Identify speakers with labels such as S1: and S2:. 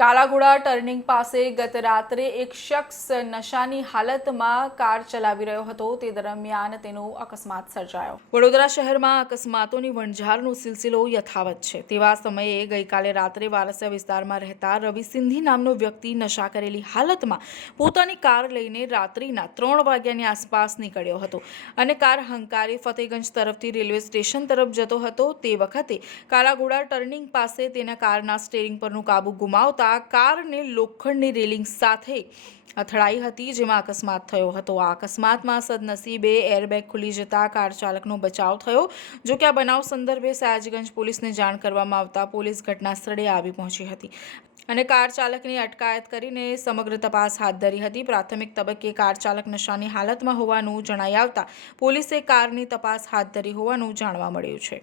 S1: Kalaghoda turning પાસે ગત રાત્રે એક શખ્સ નશાની હાલતમાં કાર ચલાવી રહ્યો હતો. તે દરમિયાન તેનો અકસ્માત સર્જાયો. વડોદરા શહેરમાં અકસ્માતોની વણઝારનો સિલસિલો યથાવત છે. તેવા સમયે ગઈકાલે રાત્રે વારસિયા વિસ્તારમાં રહેતા રવિ સિંધી નામનો વ્યક્તિ નશા કરેલી હાલતમાં પોતાની કાર લઈને રાત્રિના ત્રણ વાગ્યાની આસપાસ નીકળ્યો હતો અને કાર હંકારી ફતેગંજ તરફથી રેલવે સ્ટેશન તરફ જતો હતો. તે વખતે કાલાઘોડા ટર્નિંગ પાસે તેના કારના સ્ટેરિંગ પરનું કાબુ ગુમાવતા કારને લોખંડની રેલિંગ સાથે અથડાઈ હતી, જેમાં અકસ્માત થયો હતો. આ અકસ્માતમાં સદનસીબે એરબેગ ખુલી જતા કાર ચાલકનો બચાવ થયો, જો કે આ બનાવ સંદર્ભે સયાજગંજ પોલીસને જાણ કરવામાં આવતા પોલીસ ઘટના સ્થળે આવી પહોંચી હતી અને કાર ચાલકની અટકાયત કરીને સમગ્ર તપાસ હાથ ધરી હતી. પ્રાથમિક તબક્કે કાર ચાલક નશાની હાલતમાં હોવાનું જણાઈ આવતા પોલીસે કારની તપાસ હાથ ધરી હોવાનું જાણવા મળ્યું છે.